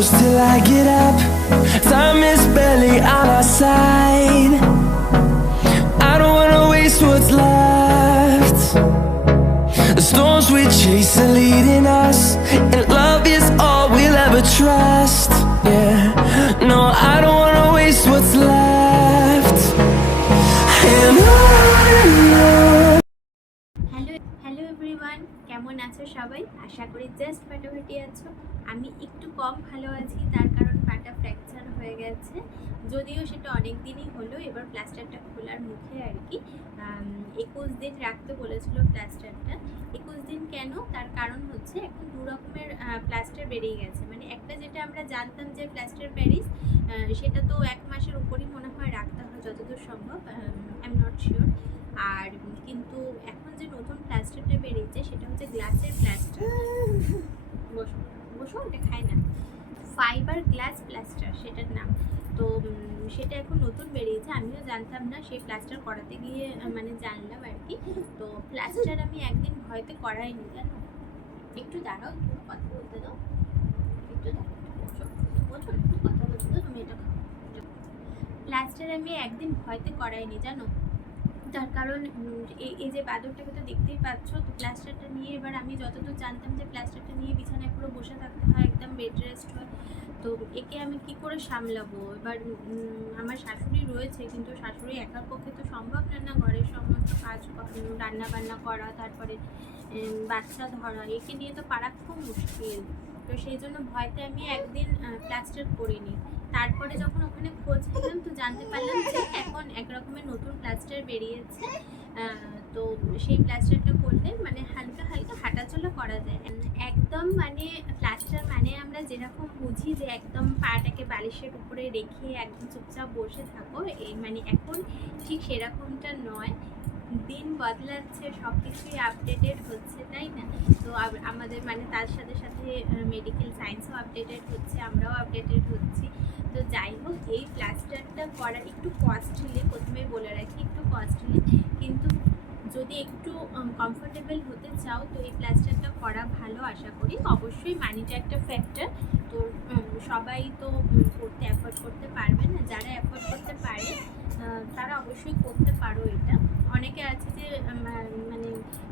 close till I get up. Time is barely on our side. I don't wanna waste what's left. The storms we chase are leading us, and love is all we'll ever trust. Yeah, no, I don't wanna waste what's left. And on. Hello everyone, কেমন আছো সবাই? আশা করি just ফাটাফাটি আছো। আমি একটু কম ভালো আছি, তার কারণ পাটা ফ্র্যাকচার হয়ে গেছে। যদিও সেটা অনেক দিনই হলো, এবার প্লাস্টারটা খোলার মুখে আর কি। 21 দিন রাখতে বলেছিল প্লাস্টারটা। 21 দিন কেন? তার কারণ হচ্ছে এখন দু রকমের প্লাস্টার বেরিয়ে গেছে। মানে একটা যেটা আমরা জানতাম যে প্লাস্টার প্যারিস, সেটা তো 1 মাসের উপরই মনে হয় রাখতে হয় যতদূর সম্ভব, আই এম নট শিওর। আর কিন্তু এখন যে নতুন প্লাস্টারটা বেরিয়েছে সেটা হচ্ছে গ্লাসের প্লাস্টার। বসো বসো, এটা খায় না, ফাইবার গ্লাস প্লাস্টার সেটার নাম। তো সেটা এখন নতুন বেরিয়েছে, আমিও জানতাম না, সেই প্লাস্টার করাতে গিয়ে মানে জানলাম আর কি। তো প্লাস্টার আমি একদিন ভয়তে করাইনি, জানো। একটু দাঁড়াও, একটু কথা বলতে দাও, একটু দাঁড়াও, বসো বসো, একটু কথা বলতে দাও, তুমি এটা খাও। প্লাস্টার আমি একদিন ভয়তে করাইনি, জানো। তার কারণ এই যে বাদরটাকে তো দেখতেই পাচ্ছ। তো প্লাস্টারটা নিয়ে এবার আমি যতদূর জানতাম যে প্লাস্টারটা নিয়ে বিছানায় পুরো বসে থাকতে হয়, একদম বেড রেস্ট হয়। তো একে আমি কি করে সামলাবো? এবার আমার শাশুড়ি রয়েছে, কিন্তু শাশুড়ি একার পক্ষে তো সম্ভব না ঘরের সমস্ত কাজ, রান্না বান্না করা, তারপরে বাচ্চা ধরা, একে নিয়ে তো পারা খুব মুশকিল। তো সেই জন্য ভয়তে আমি একদিন প্লাস্টার করিনি। তারপরে যখন ওখানে খোঁজ নিলাম তো জানতে পারলাম যে এখন এক রকমের নতুন প্লাস্টার বেরিয়েছে। তো সেই প্লাস্টারটা করলে মানে হালকা হালকা হাঁটাচলা করা যায় একদম। মানে প্লাস্টার মানে আমরা যেরকম বুঝি যে একদম পাটাকে বালিশের উপরে রেখে একদম চুপচাপ বসে থাকো, এই মানে এখন ঠিক সেরকমটা নয়। দিন বদলাচ্ছে, সব কিছুই আপডেটেড হচ্ছে, তাই না? তো আমাদের মানে তার সাথে সাথে মেডিকেল সায়েন্সও আপডেটেড হচ্ছে, আমরাও আপডেটেড হচ্ছি। তো যাই হোক, এই প্লাস্টারটা করা একটু কস্টলি, প্রথমেই বলে রাখি একটু কস্টলি, কিন্তু যদি একটু কমফোর্টেবল হতে চাও তো এই প্লাস্টারটা করা ভালো আশা করি। অবশ্যই মানিটা একটা ফ্যাক্টর, তো সবাই তো করতে অ্যাফোর্ড করতে পারবে না। যারা অ্যাফোর্ড করতে পারে তারা অবশ্যই করতে পারো এটা। অনেকে আছে যে মানে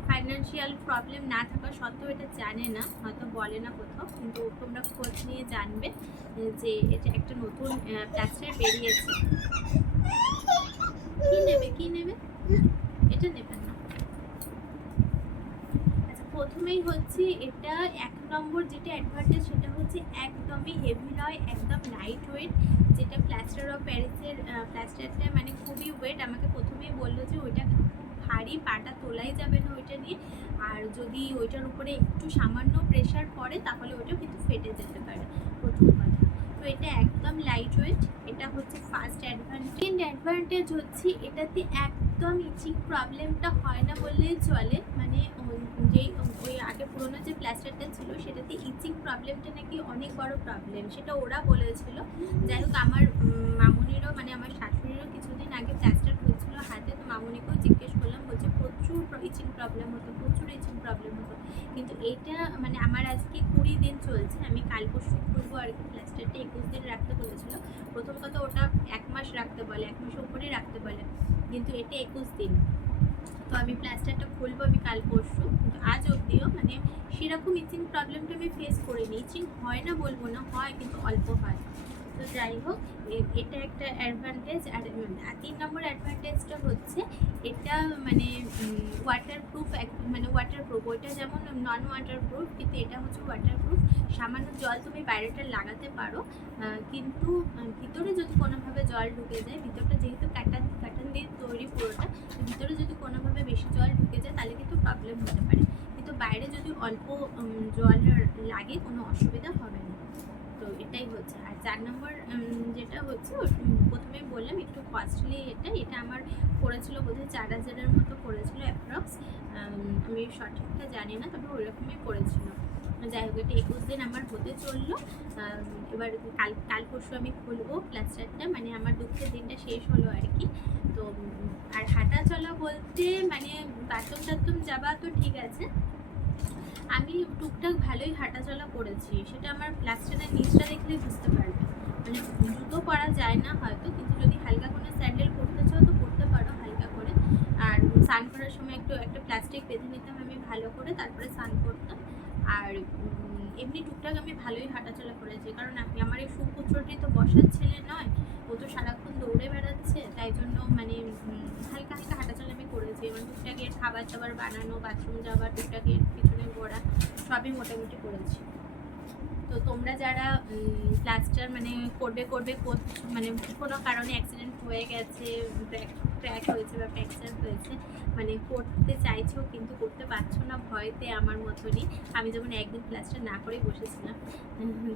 ফাইন্যান্সিয়াল প্রবলেম না থাকা সত্ত্বেও এটা জানে না, হয়তো বলে না কোথাও, কিন্তু তোমরা খোঁজ নিয়ে জানবে যে এটা একটা নতুন প্লাস্টার বেরিয়েছে। কি নেবে কি নেবে? এটা নেবে না। আচ্ছা, প্রথমেই হচ্ছে এটা 1 নম্বর যেটা অ্যাডভান্টেজ সেটা হচ্ছে একদমই হেভি নয়, একদম লাইট ওয়েট। যেটা প্লাস্টার অফ প্যারিসের প্লাস্টারটা মানে খুবই ওয়েট। আমাকে প্রথমেই বললো যে ওইটা ভারী, পাটা তোলাই যাবে না ওইটা নিয়ে, আর যদি ওইটার উপরে একটু সামান্য প্রেশার পড়ে তাহলে ওইটা কিন্তু ফেটে যেতে পারে, প্রথম কথা। তো এটা একদম লাইট ওয়েট, এটা হচ্ছে ফার্স্ট অ্যাডভান্টেজ। সেকেন্ড অ্যাডভান্টেজ হচ্ছে এটাতে একদম ইচিং প্রবলেমটা হয় না বললেই চলে। মানে যেই ওই আগে পুরোনো যে প্লাস্টারটা ছিল সেটাতে ইচিং প্রবলেমটা নাকি অনেক বড় প্রবলেম, সেটা ওরা বলেছিল। যাই হোক, আমার মামুনিরও মানে আমার শাশুড়িরও কিছুদিন আগে প্লাস্টার হয়েছিল হাতে, তো মামুনিকেও জিজ্ঞেস করলাম, বলছে প্রচুর ইচিং প্রবলেম হতো, প্রচুর ইচিং প্রবলেম হতো। কিন্তু এইটা মানে আমার আজকে 20 দিন চলছে, আমি কাল পরশু খুলবো আর কি। প্লাস্টারটা 21 দিন রাখতে বলেছিল। প্রথম কথা ওটা 1 মাস রাখতে বলে, 1 মাসের উপরেই রাখতে বলে, কিন্তু এটা 21 দিন। তো আমি প্লাস্টারটা খুলবো আমি কাল পরশু, কিন্তু আজ অবধিও মানে সেরকম ইচিং প্রবলেমটা আমি ফেস করিনি। ইচিং হয় না বলবো না, হয় কিন্তু অল্প হয়। তো যাই হোক, এটা একটা অ্যাডভান্টেজ। আর 3 নম্বর অ্যাডভান্টেজটা হচ্ছে এটা মানে ওয়াটারপ্রুফ, মানে ওয়াটারপ্রুফ। ওইটা যেমন নন ওয়াটারপ্রুফ, কিন্তু এটা হচ্ছে ওয়াটারপ্রুফ। সামান্য জল তুমি বাইরেটা লাগাতে পারো, কিন্তু ভিতরে যদি কোনোভাবে জল ঢুকে যায়, ভিতরটা যেহেতু কাটান দিয়ে তৈরি পুরোটা, ভিতরে যদি কোনোভাবে বেশি জল ঢুকে যায় তাহলে কিন্তু প্রবলেম হতে পারে। কিন্তু বাইরে যদি অল্প জল লাগে কোনো অসুবিধা হবে না। তো এটাই হচ্ছে। আর 4 নম্বর যেটা হচ্ছে, প্রথমেই বললাম একটু কস্টলি। এটা আমার পড়েছিল বোধহয় 4000-এর মতো পড়েছিল অ্যাপ্রক্স, আমি সঠিকটা জানি না, তবে ওইরকমই পড়েছিল। যাই হোক, এটা 21 দিন আমার হতে চললো। এবার কাল পরশু আমি খুলবো প্লাস্টারটা, মানে আমার দুঃখের দিনটা শেষ হলো আর কি। তো আর হাঁটা চলা বলতে মানে বাথরুম টাথরুম যাওয়া তো ঠিক আছে, আমি টুকটাক ভালোই হাঁটাচলা করেছি, সেটা আমার প্লাস্টারের নিচটা দেখলেই বুঝতে পারবে। মানে জুতো পরা যায় না হয়তো, কিন্তু যদি হালকা কোনো স্যান্ডেল পরতে চাও তো পরতে পারো হালকা করে। আর স্নান করার সময় একটা প্লাস্টিক বেঁধে নিতাম আমি ভালো করে, তারপরে স্নান করতাম। আর এমনি টুকটাক আমি ভালোই হাঁটাচলা করেছি, কারণ আমার এই সুপুত্রটি তো বসার ছেলে নয়, ও তো সারাক্ষণ দৌড়ে বেড়াচ্ছে, তাই জন্য মানে হালকা হালকা হাঁটাচলা আমি করেছি। এবং টুকটাকের খাবার দাবার বানানো, বাথরুম যাওয়া, টুকটাকের পিছনে ঘোরা, সবই মোটামুটি করেছি। তো তোমরা যারা প্লাস্টার মানে করবে মানে কোনো কারণে অ্যাক্সিডেন্ট হয়ে গেছে, ক্র্যাক হয়েছে বা ফ্র্যাকচার হয়েছে, মানে করতে চাইছো কিন্তু করতে পারছো না ভয়তে, আমার মতনই আমি যেমন একদিন প্লাস্টার না করেই বসেছিলাম,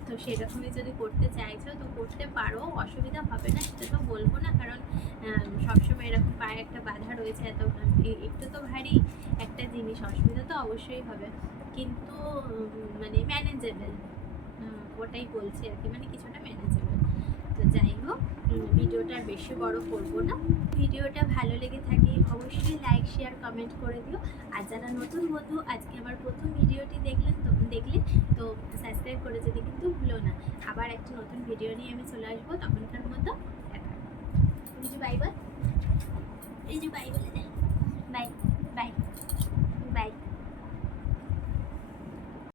তো সেরকমই যদি করতে চাইছো তো করতে পারো, অসুবিধা হবে না, সেটা তো বলবো না, কারণ সবসময় এরকম পায়ে একটা বাধা রয়েছে, একটু তো ভারী একটা জিনিস, অসুবিধা তো অবশ্যই হবে, কিন্তু মানে ম্যানেজেবল, ওটাই বলছি আর কি, মানে কিছুটা ম্যানেজেবল। তো যাই হোক, ভিডিওটা আর বেশি বড় করবো না। ভিডিওটা ভালো লেগে থাকে অবশ্যই লাইক শেয়ার কমেন্ট করে দিও। আর যারা নতুন বন্ধু আজকে আমার প্রথম ভিডিওটি দেখলে তো সাবস্ক্রাইব করে যেতে কিন্তু ভুলো না। আবার একটা নতুন ভিডিও নিয়ে আমি চলে আসবো, তখনকার মতো টাটা। এই যে বাই বল, এই যে বাই বলে